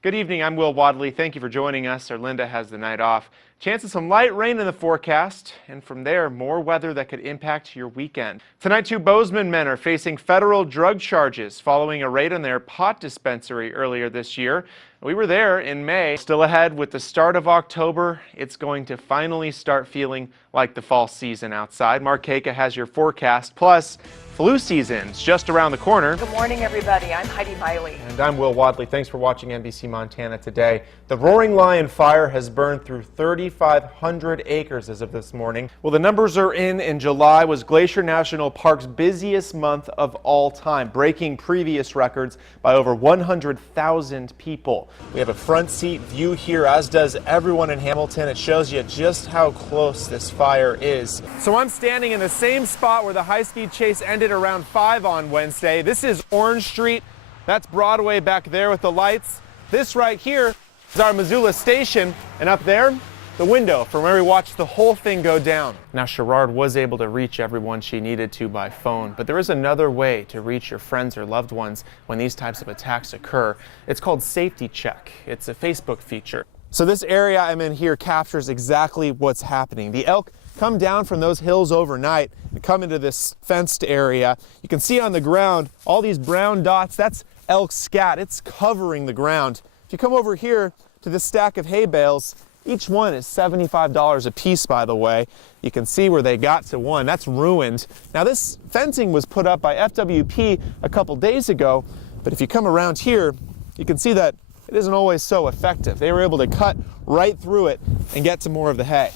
Good evening, I'm Will Wadley. Thank you for joining us. Our Linda has the night off. Chance of some light rain in the forecast, and from there, more weather that could impact your weekend. Tonight, 2 Bozeman men are facing federal drug charges following a raid on their pot dispensary earlier this year. We were there in May. Still ahead with the start of October, it's going to finally start feeling like the fall season outside. Mark Kaka has your forecast, plus flu season's just around the corner. Good morning, everybody. I'm Heidi Miley. And I'm Will Wadley. Thanks for watching NBC Montana today. The Roaring Lion fire has burned through 3,500 acres as of this morning. Well, the numbers are in July was Glacier National Park's busiest month of all time, breaking previous records by over 100,000 people. We have a front seat view here, as does everyone in Hamilton. It shows you just how close this fire is. So I'm standing in the same spot where the high-speed chase ended around 5 on Wednesday. This is Orange Street. That's Broadway back there with the lights. This right here is our Missoula station, and up there, the window from where we watched the whole thing go down. Now, Sherrard was able to reach everyone she needed to by phone, but there is another way to reach your friends or loved ones when these types of attacks occur. It's called Safety Check. It's a Facebook feature. So this area I'm in here captures exactly what's happening. The elk come down from those hills overnight and come into this fenced area. You can see on the ground all these brown dots. That's elk scat. It's covering the ground. If you come over here to this stack of hay bales, each one is $75 a piece, by the way. You can see where they got to one. That's ruined. Now, this fencing was put up by FWP a couple days ago, but if you come around here, you can see that it isn't always so effective. They were able to cut right through it and get to more of the hay.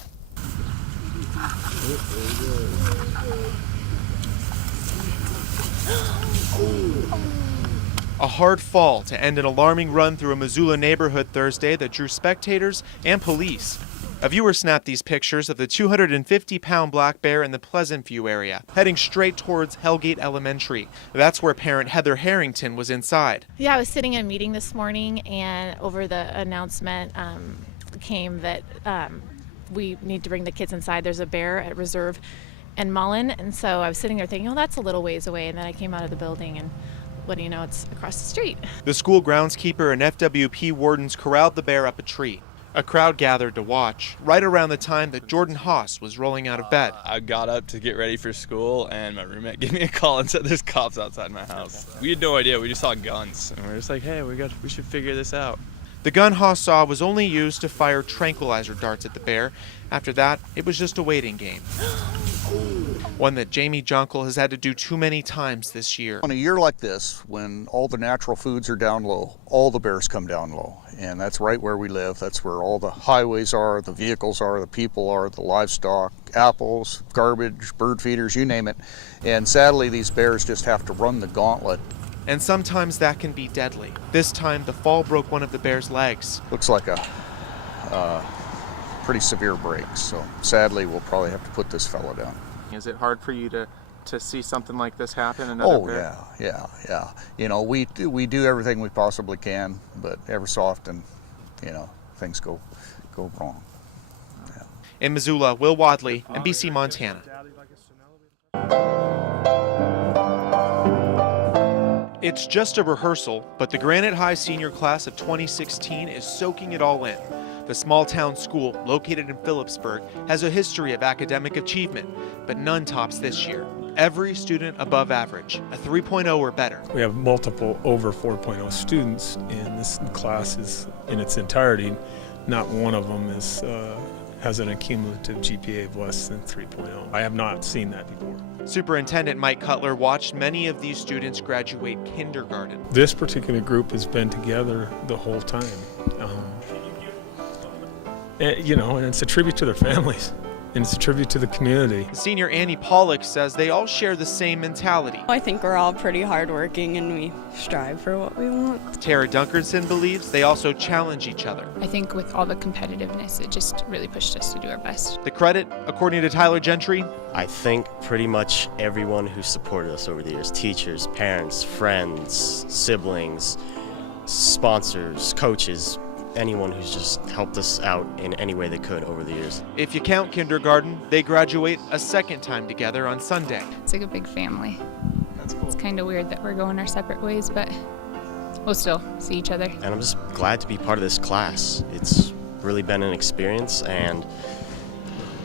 A hard fall to end an alarming run through a Missoula neighborhood Thursday that drew spectators and police. A viewer snapped these pictures of the 250-pound black bear in the Pleasant View area, heading straight towards Hellgate Elementary. That's where parent Heather Harrington was inside. Yeah, I was sitting in a meeting this morning, and over the announcement came that we need to bring the kids inside. There's a bear at Reserve and Mullen, and so I was sitting there thinking, oh, that's a little ways away, and then I came out of the building, and what do you know, it's across the street. The school groundskeeper and FWP wardens corralled the bear up a tree. A crowd gathered to watch, right around the time that Jordan Haas was rolling out of bed. I got up to get ready for school, and my roommate gave me a call and said there's cops outside my house. We had no idea. We just saw guns, and we were just like, hey, we should figure this out. The gun Haas saw was only used to fire tranquilizer darts at the bear. After that, it was just a waiting game. One that Jamie Junkel has had to do too many times this year. On a year like this, when all the natural foods are down low, all the bears come down low. And that's right where we live. That's where all the highways are, the vehicles are, the people are, the livestock, apples, garbage, bird feeders, you name it. And sadly, these bears just have to run the gauntlet. And sometimes that can be deadly. This time, the fall broke one of the bear's legs. Looks like a pretty severe break. So sadly, we'll probably have to put this fellow down. Is it hard for you to see something like this happen? Yeah. You know, we do everything we possibly can, but ever so often, you know, things go wrong. Yeah. In Missoula, Will Wadley, NBC Montana. It's just a rehearsal, but the Granite High senior class of 2016 is soaking it all in. The small-town school, located in Phillipsburg, has a history of academic achievement, but none tops this year. Every student above average, a 3.0 or better. We have multiple over 4.0 students, and this class is in its entirety. Not one of them has an accumulative GPA of less than 3.0. I have not seen that before. Superintendent Mike Cutler watched many of these students graduate kindergarten. This particular group has been together the whole time. You know, and it's a tribute to their families, and it's a tribute to the community. Senior Annie Pollock says they all share the same mentality. I think we're all pretty hardworking, and we strive for what we want. Tara Dunkerson believes they also challenge each other. I think with all the competitiveness, it just really pushed us to do our best. The credit, according to Tyler Gentry, I think pretty much everyone who supported us over the years, teachers, parents, friends, siblings, sponsors, coaches, anyone who's just helped us out in any way they could over the years. If you count kindergarten, they graduate a second time together on Sunday. It's like a big family. That's cool. It's kind of weird that we're going our separate ways, but we'll still see each other. And I'm just glad to be part of this class. It's really been an experience, and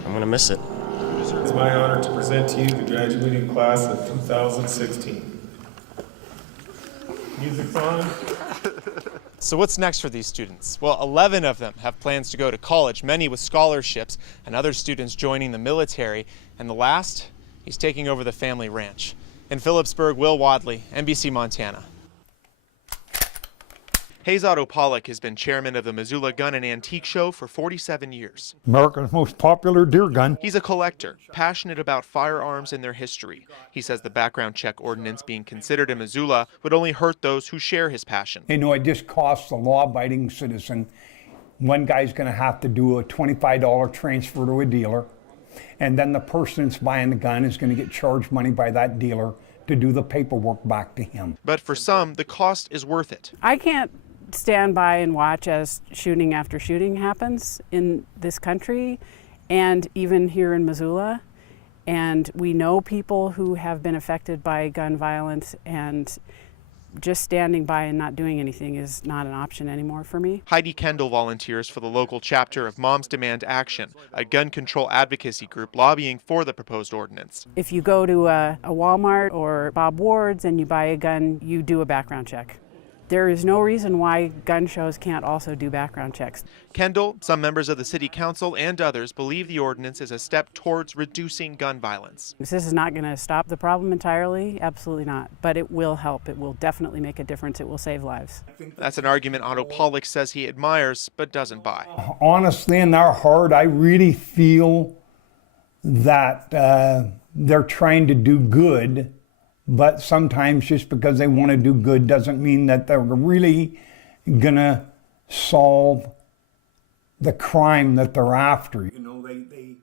I'm going to miss it. It's my honor to present to you the graduating class of 2016. Music's on. So what's next for these students? Well, 11 of them have plans to go to college, many with scholarships, and other students joining the military. And the last, he's taking over the family ranch. In Phillipsburg, Will Wadley, NBC Montana. Hayes Otto Pollock has been chairman of the Missoula Gun and Antique Show for 47 years. America's most popular deer gun. He's a collector, passionate about firearms and their history. He says the background check ordinance being considered in Missoula would only hurt those who share his passion. You know, it just costs a law-abiding citizen. One guy's going to have to do a $25 transfer to a dealer, and then the person that's buying the gun is going to get charged money by that dealer to do the paperwork back to him. But for some, the cost is worth it. I can't stand by and watch as shooting after shooting happens in this country and even here in Missoula. And we know people who have been affected by gun violence, and just standing by and not doing anything is not an option anymore for me. Heidi Kendall volunteers for the local chapter of Moms Demand Action, a gun control advocacy group lobbying for the proposed ordinance. If you go to a Walmart or Bob Ward's and you buy a gun, you do a background check. There is no reason why gun shows can't also do background checks. Kendall, some members of the city council, and others believe the ordinance is a step towards reducing gun violence. This is not going to stop the problem entirely, absolutely not, but it will help. It will definitely make a difference. It will save lives. That's an argument Otto Pollock says he admires but doesn't buy. Honestly, in our heart, I really feel that they're trying to do good, but sometimes just because they want to do good doesn't mean that they're really going to solve the crime that they're after. You know, they